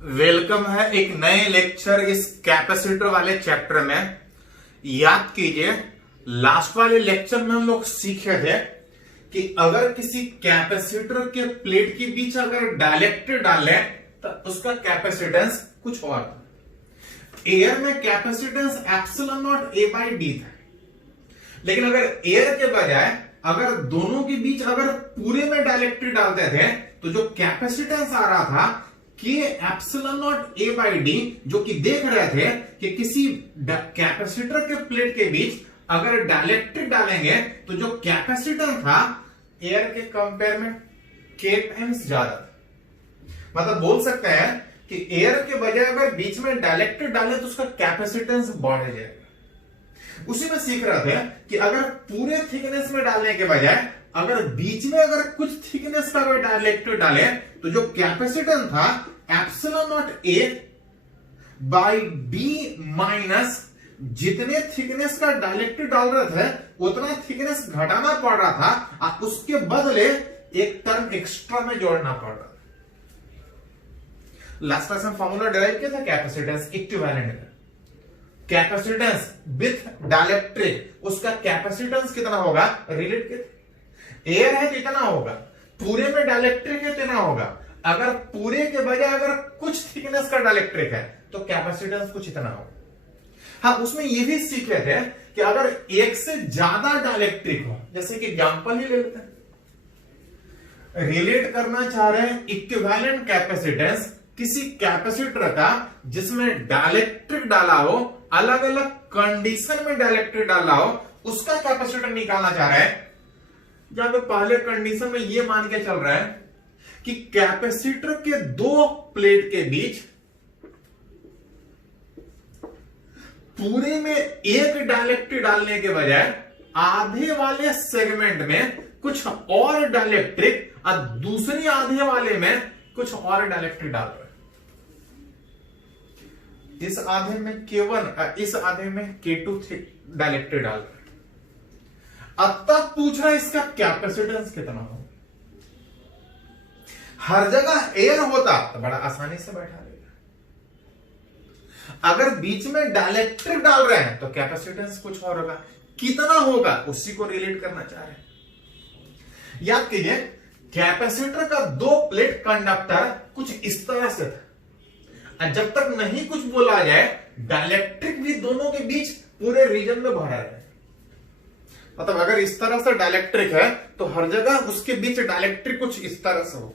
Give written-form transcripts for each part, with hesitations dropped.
Welcome है एक नए लेक्चर इस कैपेसिटर वाले चैप्टर में। याद कीजिए लास्ट वाले लेक्चर में हम लोग सीखे थे कि अगर किसी कैपेसिटर के प्लेट के बीच अगर डाइलेक्ट्रिक डालें तो उसका कैपेसिटेंस कुछ और था। एयर में capacitance epsilon naught A by D था, लेकिन अगर एयर के बजाय अगर दोनों के बीच अगर पूरे में डाइलेक्ट्रिक डालते थे तो जो कैपेसिटेंस आ रहा था कि epsilon naught A by D, जो कि देख रहे थे कि किसी कैपेसिटर के प्लेट के बीच अगर डाइलेक्ट्रिक डालेंगे तो जो कैपेसिटर था एयर के कंपेयर में k टाइम्स ज्यादा था। मतलब बोल सकते हैं कि एयर के बजाय अगर बीच में डाइलेक्ट्रिक डाले तो उसका कैपेसिटेंस बढ़ जाएगा। उसी में सीख रहे थे कि अगर पूरे थिकनेस में डालने के बजाय अगर बीच में अगर कुछ थिकनेस का अगर डाइलेक्ट्रिक डाले तो जो कैपेसिटेंस था epsilon naught A by D minus जितने थिकनेस का डाइलेक्ट्रिक डाल रहे थे उतना थिकनेस घटाना पड़ रहा था और उसके बदले एक टर्म एक्स्ट्रा में जोड़ना पड़ रहा था। लास्ट क्लास में फॉर्मूला डिराइव किया था कैपेसिटेंस इक्विवेलेंट का। कैपेसिटेंस विथ डाइलेक्ट्रिक, उसका कैपेसिटेंस कितना होगा रिलेट के एयर है कितना होगा, पूरे में डाइलेक्ट्रिक है कितना होगा। अगर पूरे के बजाय अगर कुछ थिकनेस का डाइलेक्ट्रिक है तो कैपेसिटेंस कुछ इतना होगा। हाँ, उसमें ये भी सीखे थे कि अगर एक से ज्यादा डाइलेक्ट्रिक हो, जैसे कि एग्जांपल ही ले लेते हैं, रिलेट करना चाह रहे हैं इक्विवेलेंट कैपेसिटेंस किसी कैपेसिटर का जिसमें डाइलेक्ट्रिक डाला हो, अलग अलग कंडीशन में डाइलेक्ट्रिक डाला हो, उसका कैपेसिटर निकालना चाह रहे हैं। जहां पे पहले कंडीशन में ये मान के चल रहा है कि कैपेसिटर के दो प्लेट के बीच पूरे में एक डाइलेक्ट्रिक डालने के बजाय आधे वाले सेगमेंट में कुछ और डाइलेक्ट्रिक और दूसरी आधे वाले में कुछ और डाइलेक्ट्रिक डाल रहे हैं। इस आधे में K1 इस आधे में K2 डाइलेक्ट्रिक डाल रहे हैं। अब तक पूछ रहा है इसका कैपेसिटेंस कितना हो। हर जगह एयर होता तो बड़ा आसानी से बैठा लेगा। अगर बीच में डाइलेक्ट्रिक डाल रहे हैं तो कैपेसिटेंस कुछ और होगा, कितना होगा उसी को रिलेट करना चाह रहे हैं। याद कीजिए कैपेसिटर का दो प्लेट कंडक्टर कुछ इस तरह से था। जब तक नहीं कुछ बोला जाए डाइलेक्ट्रिक भी दोनों के बीच पूरे रीजन में भरा है। मतलब अगर इस तरह से डाइलेक्ट्रिक है तो हर जगह उसके बीच डाइलेक्ट्रिक कुछ इस तरह से हो।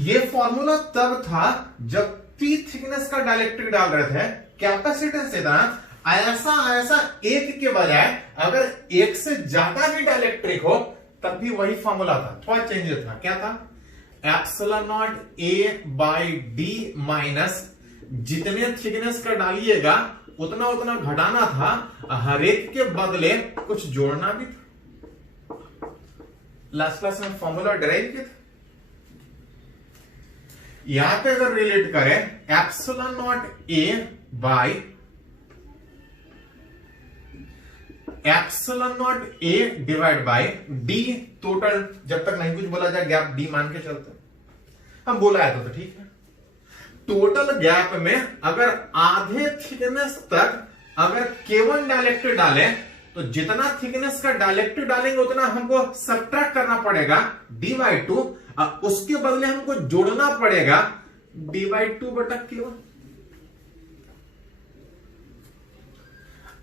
यह फॉर्मूला तब था जब P थिकनेस का डाइलेक्ट्रिक डाल रहे थे, कैपेसिटेंस इतना ऐसा एक के बजाय अगर एक से ज्यादा भी डाइलेक्ट्रिक हो तब भी वही फॉर्मूला था, थोड़ा चेंज था। क्या था? Epsilon naught A by D minus जितने थिकनेस का डालिएगा उतना उतना घटाना था, हर एक के बदले कुछ जोड़ना भी था। लास्ट क्लास में फॉर्मूला डिराइव किया था। यहां पे अगर रिलेट करें epsilon naught A by epsilon naught A divide by D total, जब तक नहीं कुछ बोला जाए गैप डी मान के चलते हम बोला है तो ठीक है। टोटल गैप में अगर आधे थिकनेस तक अगर K1 डाइलेक्ट्रिक डालें तो जितना थिकनेस का डाइलेक्ट्रिक डालेंगे उतना हमको सब्ट्रैक्ट करना पड़ेगा d/2, उसके बदले हमको जोड़ना पड़ेगा d/2 बटा K1।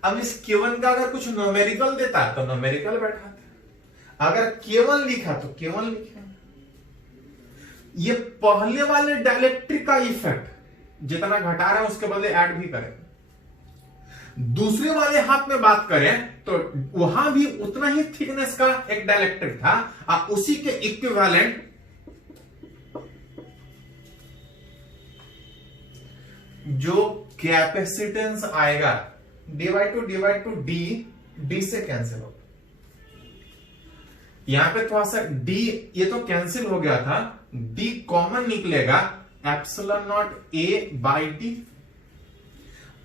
अब इस K1 का अगर कुछ न्यूमेरिकल देता तो न्यूमेरिकल बैठाते, अगर K1 लिखा तो K1 लिखे। ये पहले वाले डाइलेक्ट्रिक का इफेक्ट जितना घटा रहे हैं उसके बदले ऐड भी करें। दूसरे वाले हाथ में बात करें तो वहां भी उतना ही थिकनेस का एक डाइलेक्ट्रिक था और उसी के इक्विवेलेंट जो कैपेसिटेंस आएगा d/2 डी से कैंसिल होगा। यहां पे थोड़ा सा d ये तो कैंसिल हो गया था, d कॉमन निकलेगा epsilon naught A by D,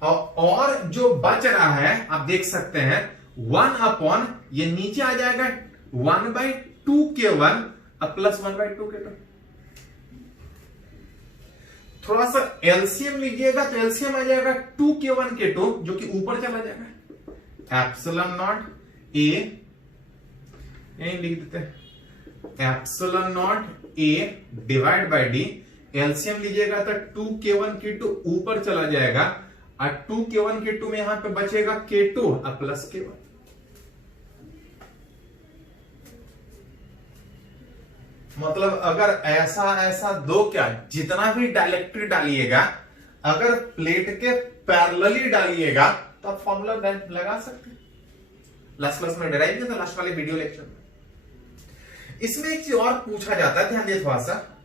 और जो बच रहा है आप देख सकते हैं 1 ये नीचे आ जाएगा 1/2 K1 प्लस 1/2 K2। थोड़ा सा एलसीएम लीजिएगा तो एलसीएम आ जाएगा 2k1k2 जो कि ऊपर चला जाएगा एप्सिलॉन नॉट ए, यही लिख देते हैं epsilon naught A divide by D. LCM लीजिएगा तो 2k1k2 ऊपर चला जाएगा और 2k1k2 में यहां पे बचेगा k2 और प्लस k1। मतलब अगर ऐसा ऐसा दो क्या जितना भी डाइलेक्ट्रिक डालिएगा अगर प्लेट के पैरेलली डालिएगा तो आप फॉर्मूला लगा सकते हैं। लास्ट क्लास में डराइएगा तो लास्ट वाले वीडियो लेक्चर में। इसमें एक चीज और पूछा जाता है, ध्यान दिए थोड़ा सा।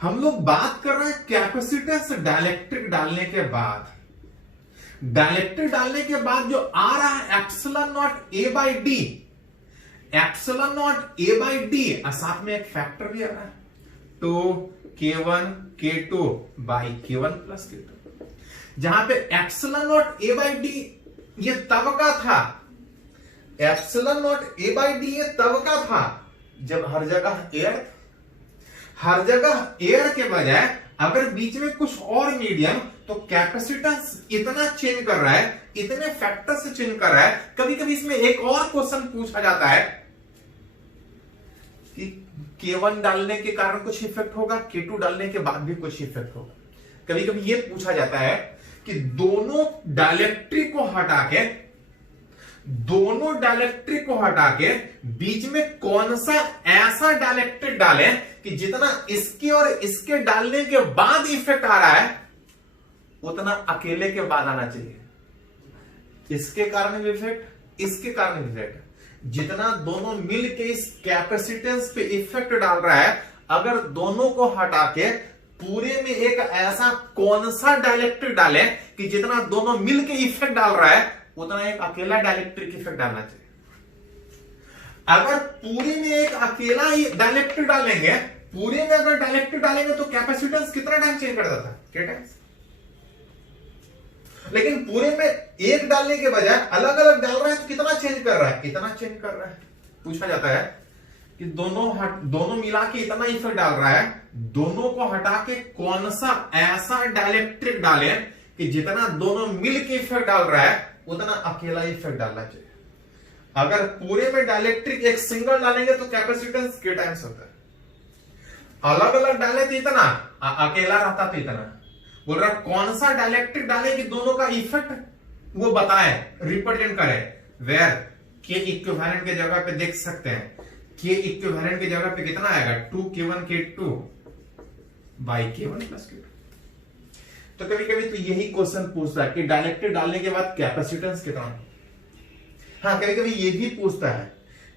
हम लोग बात कर रहे हैं कैपेसिटेंस डाइलेक्ट्रिक डालने के बाद, डाइलेक्ट्रिक डालने के बाद जो आ रहा है epsilon naught A by D, epsilon naught A by D और साथ में एक फैक्टर भी आ रहा है 2k1 k2 by k1 plus k2, जहां पे epsilon naught A by D ये तब का था, epsilon naught A by D ये तब का था जब हर जगह एयर, हर जगह एयर के बजाय अगर बीच में कुछ और मीडियम, तो कैपेसिटेंस इतना चेंज कर रहा है, इतने फैक्टर से चेंज कर रहा है। कभी कभी इसमें एक और क्वेश्चन पूछा जाता है कि K1 डालने के कारण कुछ इफेक्ट होगा, K2 डालने के बाद भी कुछ इफेक्ट होगा। कभी कभी यह पूछा जाता है कि दोनों डाइलेक्ट्रिक को हटा के, दोनों डाइलेक्ट्रिक को हटा के बीच में कौन सा ऐसा डाइलेक्ट्रिक डालें कि जितना इसके और इसके डालने के बाद इफेक्ट आ रहा है उतना अकेले के बाद आना चाहिए। इसके कारण भी इफेक्ट, इसके कारण भी इफेक्ट, जितना दोनों मिल के इस कैपेसिटेंस पे इफेक्ट डाल रहा है, अगर दोनों को हटा के पूरे में एक ऐसा कौन सा डाइलेक्ट्रिक डालें कि जितना दोनों मिल के इफेक्ट डाल रहा है उतना एक अकेला डाइलेक्ट्रिक इफेक्ट डालना चाहिए। अगर पूरे में एक अकेला ही डाइलेक्ट्रिक डालेंगे, पूरे में अगर डाइलेक्ट्रिक डालेंगे तो कैपेसिटेंस कितना टाइम चेंज कर देता है, क्या टाइम? लेकिन पूरे में एक डालने के बजाय अलग अलग डाल रहा है तो कितना चेंज कर रहा है, इतना चेंज कर रहा है। पूछा जाता है कि दोनों मिला के इतना इफेक्ट डाल रहा है, दोनों को हटा के कौन सा ऐसा डाइलेक्ट्रिक डालें कि जितना दोनों मिल के इफेक्ट डाल रहा है उतना अकेला इफेक्ट डालना चाहिए। अगर पूरे में डाइलेक्ट्रिक एक सिंगल डालेंगे तो कैपेसिटेंस के टाइम्स होता है, अलग अलग डाले तो इतना, अकेला रहता तो इतना। बोल रहा कौन सा डाइलेक्ट्रिक डाले कि दोनों का इफेक्ट वो बताए, रिप्रेजेंट करे। वेयर के इक्विवेलेंट के जगह पे देख सकते हैं, के इक्विवेलेंट की जगह पे कितना आएगा 2k1k2 by k1 plus k2। तो कभी कभी तो यही क्वेश्चन पूछता है कि डाइलेक्ट्रिक डालने के बाद कैपेसिटेंस कितना। हाँ, कभी कभी ये भी पूछता है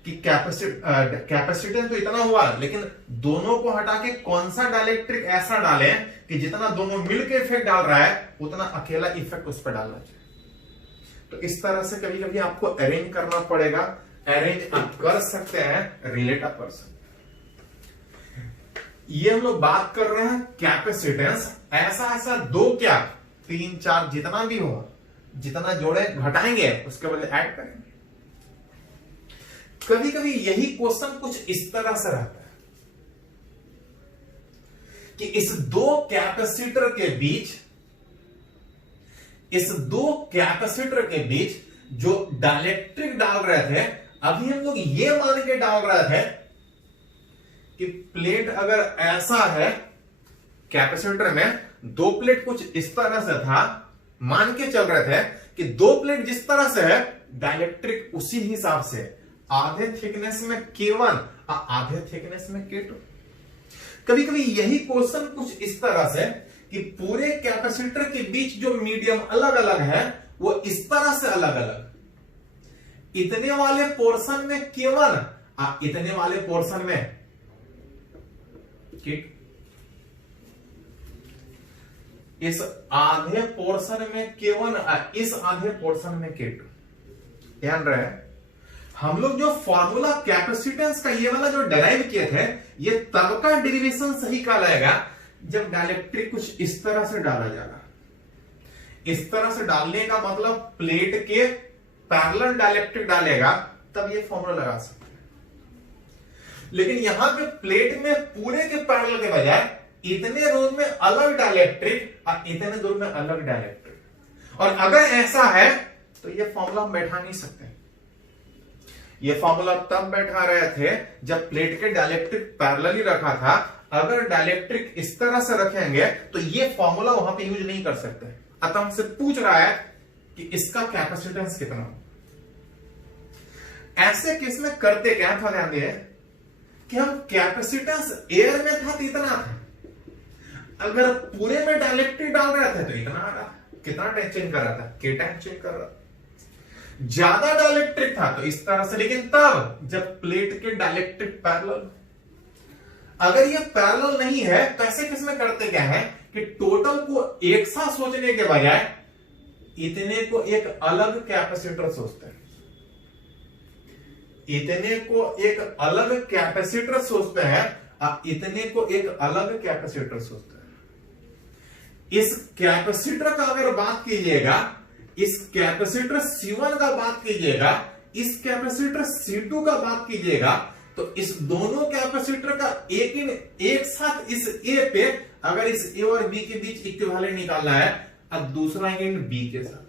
कि कैपेसिटेंस तो इतना हुआ लेकिन दोनों को हटा के कौन सा डाइलेक्ट्रिक ऐसा डाले कि जितना दोनों मिलकर इफेक्ट डाल रहा है उतना अकेला इफेक्ट उस पर डालना चाहिए। तो इस तरह से कभी कभी आपको अरेंज करना पड़ेगा, अरेंज आप कर सकते हैं, रिलेट आप कर सकते हैं। ये हम लोग बात कर रहे हैं कैपेसिटेंस, ऐसा ऐसा दो क्या 3 4 जितना भी हो, जितना जोड़े घटाएंगे उसके बदले ऐड करेंगे। कभी कभी यही क्वेश्चन कुछ इस तरह से रहता है कि इस दो कैपेसिटर के बीच, इस दो कैपेसिटर के बीच जो डाइलेक्ट्रिक डाल रहे थे, अभी हम लोग ये मान के डाल रहे थे कि प्लेट अगर ऐसा है, कैपेसिटर में दो प्लेट कुछ इस तरह से था, मान के चल रहे थे कि दो प्लेट जिस तरह से है डाइलेक्ट्रिक उसी हिसाब से, आधे थिकनेस में K1 और आधे थिकनेस में K2। कभी कभी यही क्वेश्चन कुछ इस तरह से कि पूरे कैपेसिटर के बीच जो मीडियम अलग अलग है वो इस तरह से अलग अलग, इतने वाले पोर्शन में K1 और इतने वाले पोर्शन में K2। इस आधे पोर्शन में K1 और इस आधे पोर्शन में K2। ध्यान रहे, हम लोग जो फॉर्मूला कैपेसिटेंस का ये वाला जो डिराइव किए थे, ये तब का डेरिवेशन सही कहलाएगा जब डाइलेक्ट्रिक कुछ इस तरह से डाला जाएगा। इस तरह से डालने का मतलब प्लेट के पैरेलल डाइलेक्ट्रिक डालेगा तब ये फॉर्मूला लगा सकते हैं। लेकिन यहां पे प्लेट में पूरे के पैरेलल के बजाय इतने दूर में अलग डाइलेक्ट्रिक और इतने दूर में अलग डाइलेक्ट्रिक। और अगर ऐसा है तो ये फॉर्मूला हम बैठा नहीं सकते। ये फॉर्मूला तब बैठा रहे थे जब प्लेट के डाइलेक्ट्रिक पैरेलली रखा था। अगर डाइलेक्ट्रिक इस तरह से रखेंगे तो ये फॉर्मूला वहां पे यूज नहीं कर सकते। अतः हमसे पूछ रहा है कि इसका कैपेसिटेंस कितना हो। ऐसे केस में करते क्या था, ध्यान दिए कि हम कैपेसिटेंस एयर में था तो इतना था, अगर पूरे में डाइलेक्ट्रिक डाल रहे थे तो इतना आ रहा। कितना टाइम चेंज कर रहा था, के टाइम चेंज कर रहा। ज्यादा डाइलेक्ट्रिक था तो इस तरह से, लेकिन तब जब प्लेट के डाइलेक्ट्रिक पैरेलल। अगर ये पैरेलल नहीं है तो ऐसे केस में करते क्या है कि टोटल को एक साथ सोचने के बजाय इतने को एक अलग कैपेसिटर सोचते हैं। इतने को एक अलग कैपेसिटर सोचते हैं और इतने को एक अलग कैपेसिटर सोचते हैं। इस कैपेसिटर का अगर बात कीजिएगा, इस कैपेसिटर C1 का बात कीजिएगा, इस कैपेसिटर C2 का बात कीजिएगा, तो इस दोनों कैपेसिटर का एक साथ इस A पे अगर इस A और B के बीच इक्विवेलेंट निकालना है और दूसरा एंड B के साथ,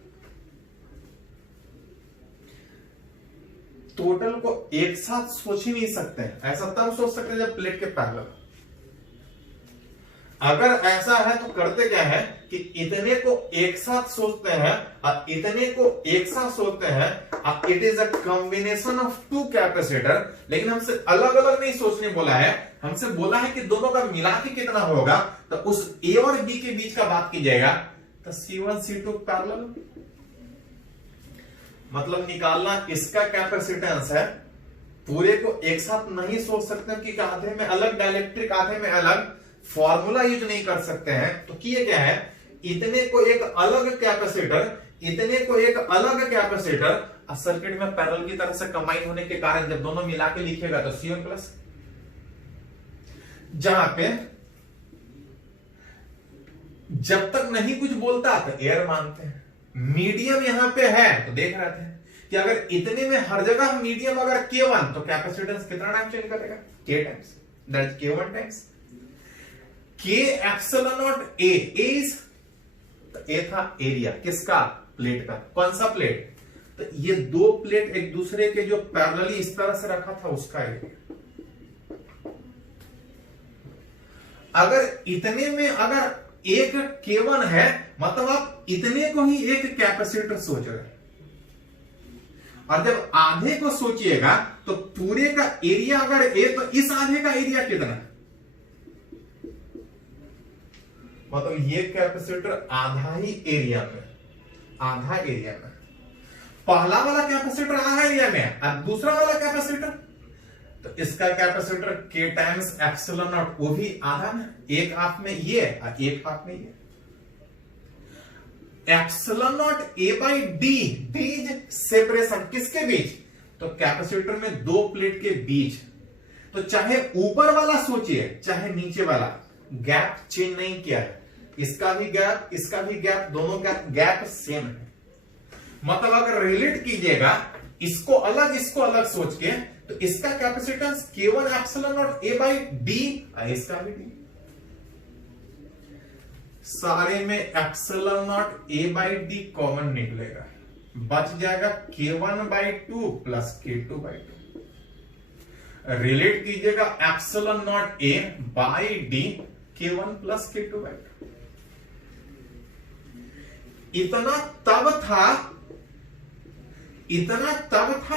टोटल को एक साथ सोच ही नहीं सकते। ऐसा तब सोच सकते हैं जब प्लेट के पैरेलल। अगर ऐसा है तो करते क्या है कि इतने को एक साथ सोचते हैं और इतने को एक साथ सोचते हैं। It is a combination of two capacitor. लेकिन हमसे अलग अलग नहीं सोचने बोला है, हमसे बोला है कि दोनों का मिला के कितना होगा। तो उस ए और बी के बीच का बात कीजिएगा तो C1 C2 पैरेलल, मतलब निकालना इसका कैपेसिटेंस है। पूरे को एक साथ नहीं सोच सकते कि आधे में अलग डाइलेक्ट्रिक आधे में अलग, फॉर्मूला यूज नहीं कर सकते हैं। तो किए क्या है, इतने को एक अलग कैपेसिटर, इतने को एक अलग कैपेसिटर, सर्किट में पैरेलल की तरह से कंबाइन होने के कारण जब दोनों मिला के लिखेगा तो C1 प्लस, जहां पे जब तक नहीं कुछ बोलता तो एयर मानते हैं। मीडियम यहां पे है तो देख रहे थे कि अगर इतने में हर जगह मीडियम अगर K1 तो कैपेसिटेंस कितना टाइम चेंज करेगा, K times, that is K1 times K epsilon naught A is, तो A था एरिया किसका, प्लेट का। कौन सा प्लेट, तो ये दो प्लेट एक दूसरे के जो पैरेलली इस तरह से रखा था उसका एरिया। अगर इतने में अगर एक K1 है मतलब आप इतने को ही एक कैपेसिटर सोच रहे हैं। और जब आधे को सोचिएगा तो पूरे का एरिया अगर ए तो इस आधे का एरिया कितना है, मतलब ये कैपेसिटर आधा ही एरिया में, आधा एरिया में। पहला वाला कैपेसिटर आधा एरिया में और दूसरा वाला कैपेसिटर, तो इसका capacitor K times epsilon not, वो भी आधा में, एक हाफ में ये और एक हाफ में ये। Epsilon naught A by D, D is separation किसके बीच, तो कैपेसिटर में दो प्लेट के बीच। तो चाहे ऊपर वाला सोचिए चाहे नीचे वाला, गैप चेंज नहीं किया है। इसका भी गैप इसका भी गैप, दोनों का गैप सेम है। मतलब अगर रिलेट कीजिएगा इसको अलग सोच के, तो इसका capacitance K1 epsilon naught A by D, इसका भी डी। सारे में epsilon naught A by D common निकलेगा, बच जाएगा K1 by 2 plus K2 by 2। Relate कीजिएगा epsilon naught A by D K1 plus K2 by 2। इतना तब था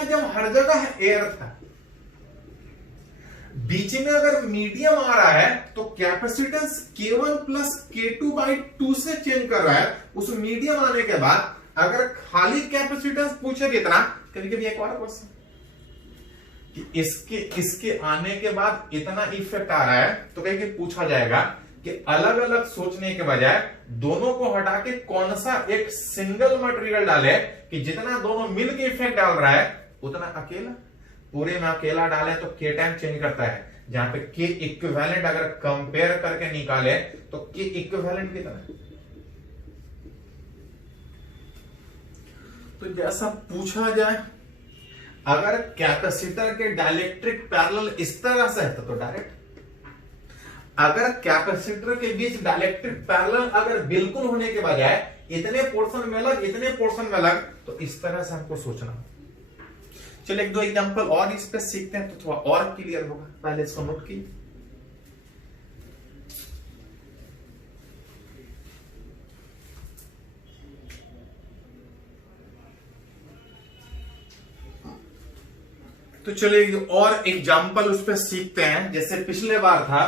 जब हर जगह एयर था। बीच में अगर मीडियम आ रहा है तो capacitance K1 plus K2 by 2 से चेंज कर रहा है। उस मीडियम आने के बाद अगर खाली कैपेसिटेंस पूछे कितना, कभी कभी एक और क्वेश्चन कि इसके आने के बाद इतना इफेक्ट आ रहा है, तो कहीं कहीं पूछा जाएगा कि अलग अलग सोचने के बजाय दोनों को हटा के कौन सा एक सिंगल मटेरियल डाले कि जितना दोनों मिलकर इफेक्ट डाल रहा है उतना अकेला, पूरे में अकेला डाले तो K टाइम चेंज करता है। जहां पे K इक्विवेलेंट अगर कंपेयर करके निकाले तो K इक्विवेलेंट कितना है। तो जैसा पूछा जाए, अगर कैपेसिटर के डाइलेक्ट्रिक पैरेलल इस तरह से है तो डायरेक्ट, अगर कैपेसिटर के बीच डाइलेक्ट्रिक पैरेलल अगर बिल्कुल होने के बजाय इतने पोर्शन में अलग इतने पोर्शन में अलग, तो इस तरह से हमको सोचना। चलिए एक दो एग्जांपल और इस पे सीखते हैं तो थोड़ा और क्लियर होगा। पहले इसको नोट कीजिए। तो चलिए और एग्जांपल उस पर सीखते हैं। जैसे पिछले बार था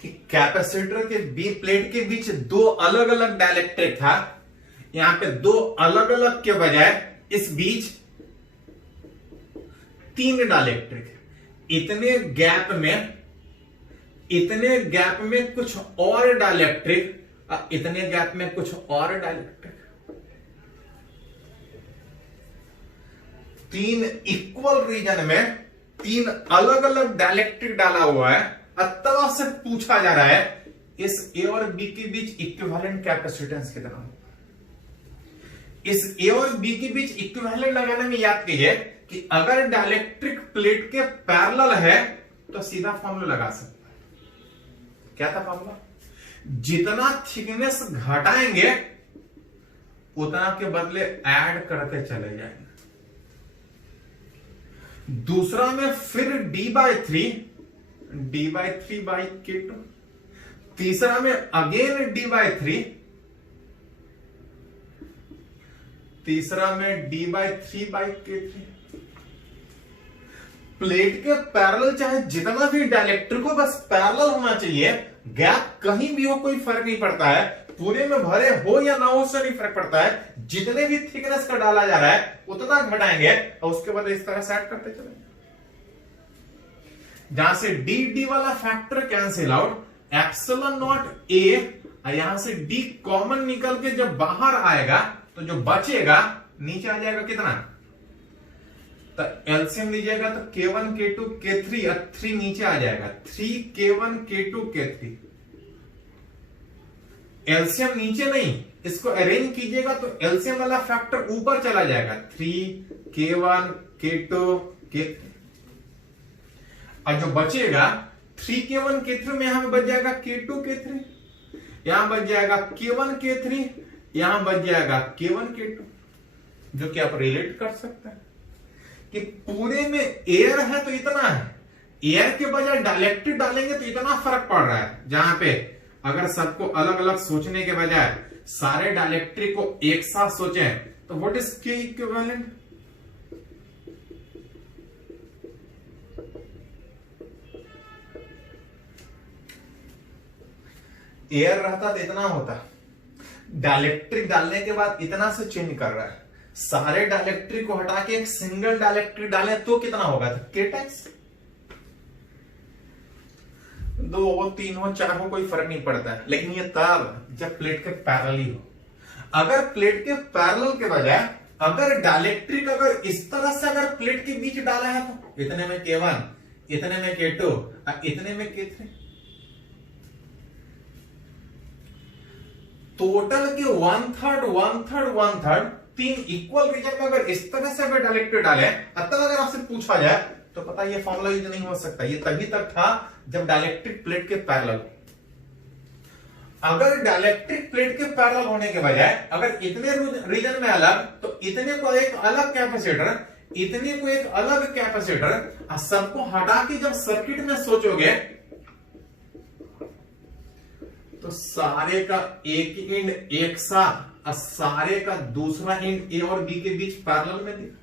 कि कैपेसिटर के बी प्लेट के बीच दो अलग अलग डाइलेक्ट्रिक था, यहां पे दो अलग अलग के बजाय इस बीच तीन डाइलेक्ट्रिक। इतने गैप में कुछ और डाइलेक्ट्रिक, इतने गैप में कुछ और डाइलेक्ट्रिक, तीन इक्वल रीजन में तीन अलग अलग डाइलेक्ट्रिक डाला हुआ है। तब से पूछा जा रहा है इस ए और बी के बीच इक्विवेलेंट कैपेसिटेंस कितना हो। इस ए और बी के बीच इक्विवेलेंट लगाने में याद कीजिए कि अगर डाइलेक्ट्रिक प्लेट के पैरेलल है तो सीधा फॉर्मूला लगा सकते हैं। क्या था फॉर्मूला? जितना थिकनेस घटाएंगे उतना के बदले ऐड करते चले जाएंगे। दूसरा में फिर डी बाई थ्री बाई के टू। तीसरा में अगेन डी बाई थ्री। तीसरा में डी बाई थ्री बाई के थ्री। प्लेट के पैरेलल चाहे जितना भी डाइलेक्ट्रिक हो, बस पैरेलल होना चाहिए। गैप कहीं भी हो कोई फर्क नहीं पड़ता है, पूरे में भरे हो या ना हो उससे नहीं फर्क पड़ता है। जितने भी थिकनेस का डाला जा रहा है उतना घटाएंगे और उसके बाद इस तरह सेट करते चलेंगे। जहां से डी वाला factor cancel out, epsilon naught ए, यहां से डी कॉमन निकल के जब बाहर आएगा तो जो बचेगा नीचे आ जाएगा कितना, तो एलसीएम लीजिएगा तो K1 K2 K3 और 3 नीचे आ जाएगा, 3 K1 K2 K3। एलसीएम नीचे नहीं, इसको अरेंज कीजिएगा तो एलसीएम वाला फैक्टर ऊपर चला जाएगा, 3 K1 K2 K3। और जो बचेगा 3 K1 K3 में यहां बच जाएगा K2 K3, यहां बच जाएगा K1 K3, यहां बच जाएगा K1 K2, जो कि आप रिलेट कर सकते हैं कि पूरे में एयर है तो इतना है, एयर के बजाय डाइलेक्ट्रिक डालेंगे तो इतना फर्क पड़ रहा है। जहां पे अगर सबको अलग अलग सोचने के बजाय सारे डाइलेक्ट्रिक को एक साथ सोचें तो व्हाट इज के इक्विवेलेंट? एयर रहता तो इतना होता, डाइलेक्ट्रिक डालने के बाद इतना से चेंज कर रहा है। सारे डाइलेक्ट्रिक को हटा के एक सिंगल डाइलेक्ट्रिक डालें तो कितना होगा, के टाइम्स। 2 हो 3 हो 4 हो कोई फर्क नहीं पड़ता है, लेकिन ये तब जब प्लेट के पैरेलल ही हो। अगर प्लेट के पैरेलल के बजाय अगर डाइलेक्ट्रिक अगर इस तरह से अगर प्लेट के बीच डाला है तो इतने में K1, इतने में K2 और इतने में K3, टोटल के 1/3 तीन इक्वल रीजन में अगर इस तरह से अगर डाइलेक्ट्रिक डाले, तब अगर आपसे पूछा जाए तो पता ये फॉर्मूला यूज नहीं हो सकता। ये तभी तक था जब डाइलेक्ट्रिक प्लेट के पैरेलल। अगर डाइलेक्ट्रिक प्लेट के पैरेलल होने के बजाय अगर इतने रीजन में अलग, तो इतने को एक अलग कैपेसिटर, इतने को एक अलग कैपेसिटर, सबको हटा के जब सर्किट में सोचोगे तो सारे का एक एंड एक साथ और सारे का दूसरा एंड ए और बी के बीच पैरेलल में दिखा।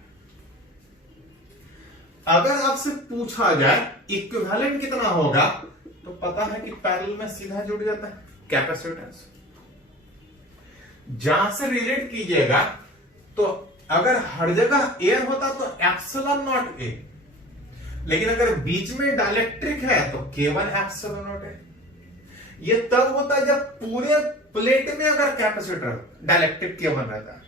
अगर आपसे पूछा जाए इक्विवेलेंट कितना होगा तो पता है कि पैरेलल में सीधा जुड़ जाता है कैपेसिटेंस। जहां से रिलेट कीजिएगा तो अगर हर जगह एयर होता तो एप्सिलॉन नॉट ए, लेकिन अगर बीच में डाइलेक्ट्रिक है तो K1 एप्सिलॉन नॉट ए। ये तब होता है जब पूरे प्लेट में अगर कैपेसिटर डाइलेक्ट्रिक K1 रहता है।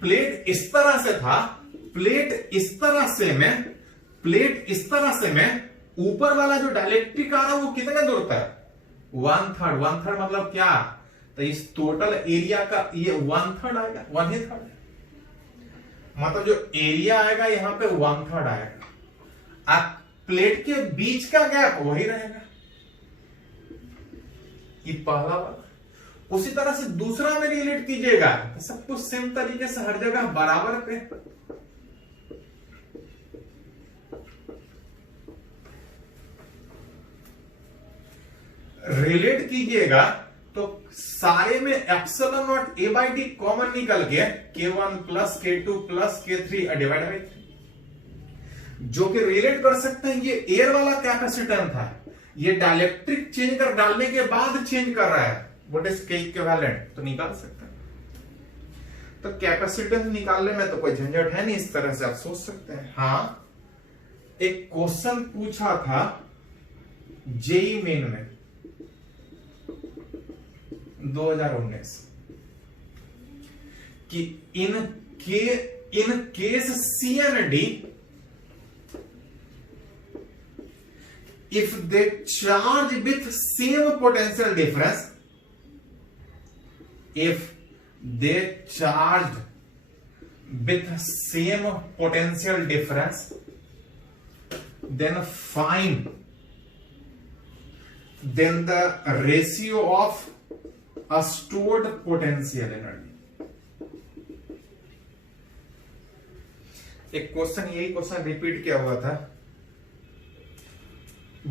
प्लेट इस तरह से था, प्लेट इस तरह से में ऊपर वाला जो डाइलेक्ट्रिक आ रहा है वो कितने दूर था, 1/3 मतलब क्या, तो इस टोटल एरिया का ये 1/3 आएगा, 1/3 मतलब जो एरिया आएगा यहां पे 1/3 आएगा। अब प्लेट के बीच का गैप वही रहेगा, ये पहला वाला। उसी तरह से दूसरा में रिलेट कीजिएगा, सब कुछ सेम तरीके से हर जगह बराबर पे। रिलेट कीजिएगा तो सारे में epsilon naught A by D common निकल के K1 plus K2 plus K3 divide by 3, जो कि रिलेट कर सकते हैं। ये एयर वाला कैपेसिटेंस था, ये डाइलेक्ट्रिक चेंज कर डालने के बाद चेंज कर रहा है, व्हाट इज K इक्विवेलेंट, तो निकाल सकते हैं। तो कैपेसिटेंस निकालने में तो कोई झंझट है नहीं, इस तरह से आप सोच सकते हैं। हाँ, एक क्वेश्चन पूछा था जेई मेन में 2019 कि in case C and D, if they charge with same potential difference, if they charged with same potential difference, then find then the ratio of a stored potential energy। एक question, यही question repeat किया हुआ था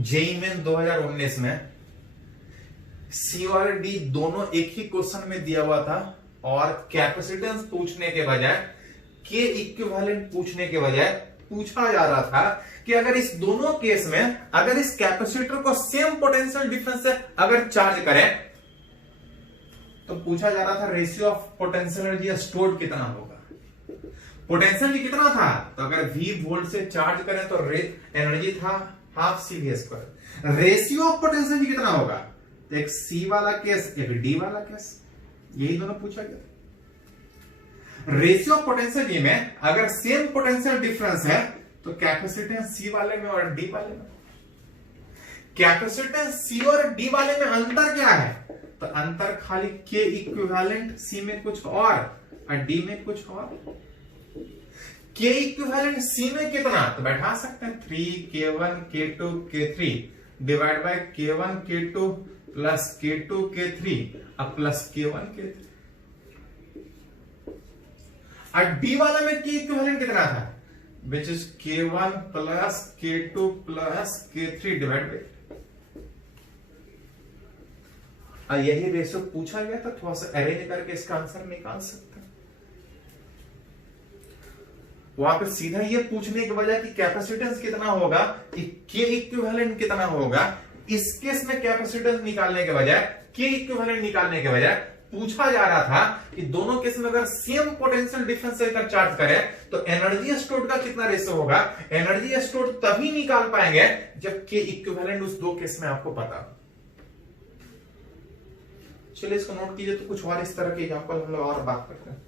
JEE में 2019 में। सी और D दोनों एक ही क्वेश्चन में दिया हुआ था, और कैपेसिटेंस पूछने के बजाय, के इक्विवेलेंट पूछने के बजाय पूछा जा रहा था कि अगर इस दोनों केस में अगर इस कैपेसिटर को सेम पोटेंशियल डिफरेंस से अगर चार्ज करें, तो पूछा जा रहा था ratio of potential energy stored कितना होगा। पोटेंशियल एनर्जी कितना था, तो अगर V वोल्ट से चार्ज करें तो एनर्जी था half CV square. Ratio of potential energy कितना होगा, तो एक C वाला केस, एक D वाला केस, यही दोनों पूछा गया। रेशियो ऑफ पोटेंशियल एनर्जी में अगर सेम पोटेंशियल डिफरेंस है तो कैपेसिटेंस C वाले में और D वाले में, कैपेसिटेंस C और D वाले में अंतर क्या है, तो अंतर खाली K इक्विवेलेंट C में कुछ और D में कुछ और। K इक्विवेलेंट C में कितना, तो बैठा सकते हैं 3K1 K2 K3 divide by K1 K2 plus K2 K3 अब प्लस K1 K3। और D वाला में K इक्विवेलेंट कितना था, which is K1 plus K2 plus K3 divide by. यही रेशियो पूछा गया था, थोड़ा सा अरेंज करके इसका आंसर निकाल सकते हैं। वहां पे सीधा ये पूछने के बजाय कि कैपेसिटेंस कितना होगा, कि के इक्विवेलेंट कितना होगा, इस केस में कैपेसिटेंस निकालने के बजाय, के इक्विवेलेंट निकालने के बजाय पूछा जा रहा था कि दोनों केस में अगर सेम पोटेंशियल डिफरेंस से अगर चार्ज करें तो एनर्जी स्टोर्ड का कितना रेशियो होगा। एनर्जी स्टोर्ड तभी निकाल पाएंगे जब के इक्विवेलेंट उस दो केस में आपको पता। चलिए इसको नोट कीजिए, तो कुछ और इस तरह के एग्जांपल हम लोग और बात करते हैं।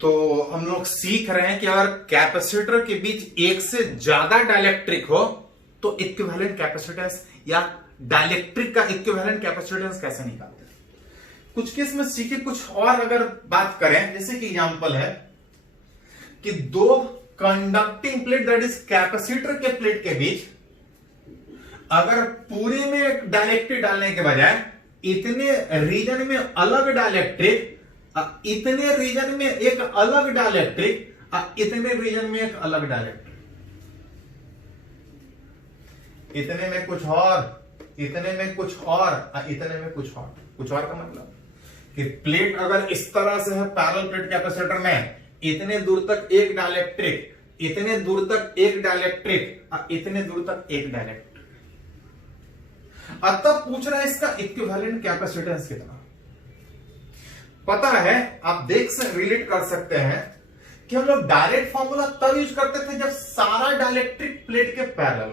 तो हम लोग सीख रहे हैं कि अगर कैपेसिटर के बीच एक से ज्यादा डाइलेक्ट्रिक हो तो इक्विवेलेंट कैपेसिटेंस या डाइलेक्ट्रिक का इक्विवेलेंट कैपेसिटेंस कैसे निकालते हैं। कुछ केस में सीखे, कुछ और अगर बात करें, जैसे कि एग्जांपल है कि दो conducting plate that is capacitor के प्लेट के बीच अगर पूरे में डाइलेक्ट्रिक डालने के बजाय इतने रीजन में अलग डाइलेक्ट्रिक, इतने रीजन में एक अलग डाइलेक्ट्रिक, इतने रीजन में एक अलग डाइलेक्ट्रिक, इतने में कुछ और, इतने में कुछ और, इतने में कुछ और। कुछ और का मतलब कि प्लेट अगर इस तरह से है पैरेलल प्लेट कैपेसिटर में, इतने दूर तक एक डाइलेक्ट्रिक, इतने दूर तक एक डाइलेक्ट्रिक, इतने दूर तक एक डाइलेक्ट्रिक, तब पूछ रहा है इसका इक्विवेलेंट कैपेसिटेंस कितना। पता है, आप देख से रिलेट कर सकते हैं कि हम लोग डायरेक्ट फॉर्मूला तब यूज करते थे जब सारा डाइलेक्ट्रिक प्लेट के पैरेलल,